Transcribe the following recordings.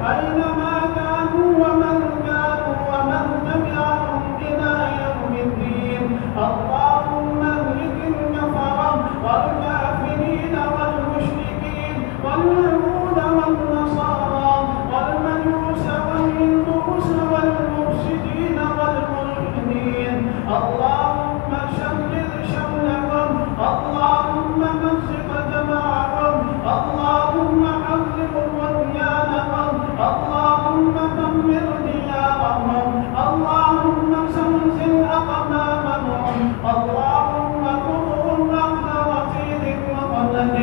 أينما كانوا ومن كانوا ومن تبعهم إلى يوم الدين. اللهم اهلك الكفرة والكافرين والمشركين واليهود والنصارى والمجوس والهندوس والمفسدين والملحدين. اللهم شمل شملهم، اللهم مزق جماعهم، اللهم حرم بنيانهم، اللهم دمر ديارهم، اللهم زلزل أقدامهم، اللهم خذهم أخذ رصيد وقتل.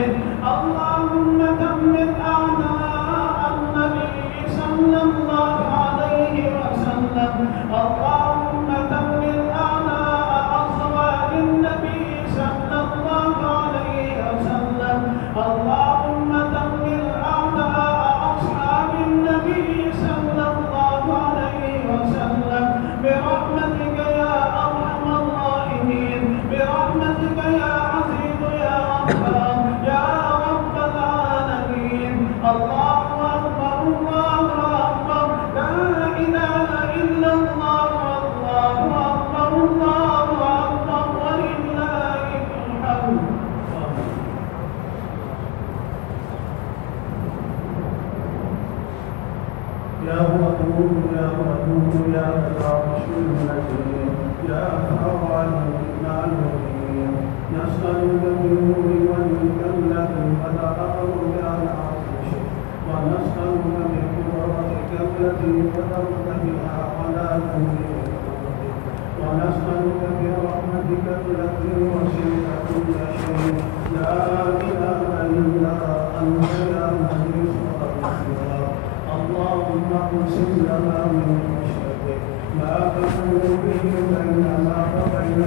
اللهم دمر أعداء النبي صلى الله عليه وسلم، اللهم دمر أعداء أزواج النبي صلى الله عليه وسلم، اللهم دمر أعداء أصحاب النبي صلى الله عليه وسلم برحمتك يا أرحم الراحمين، برحمتك يا عزيز يا غفار يا رب العالمين. الله أكبر الله أكبر، لا إله إلا الله، الله أكبر الله أكبر ولله الحمد. يا ودود يا ودود يا العرش المجيد يا فوال المعلومين، نسألك بنور وجهك الذي بدأه على عرشك، ونسألك بقدرتك التي قدرت بها على كل خلقك، ونسألك برحمتك التي وسعت كل شيء، لا إله إلا أنت يا مجيد الغفار. اللهم اقسم لنا من خشيتك ما تحول به بيننا وبين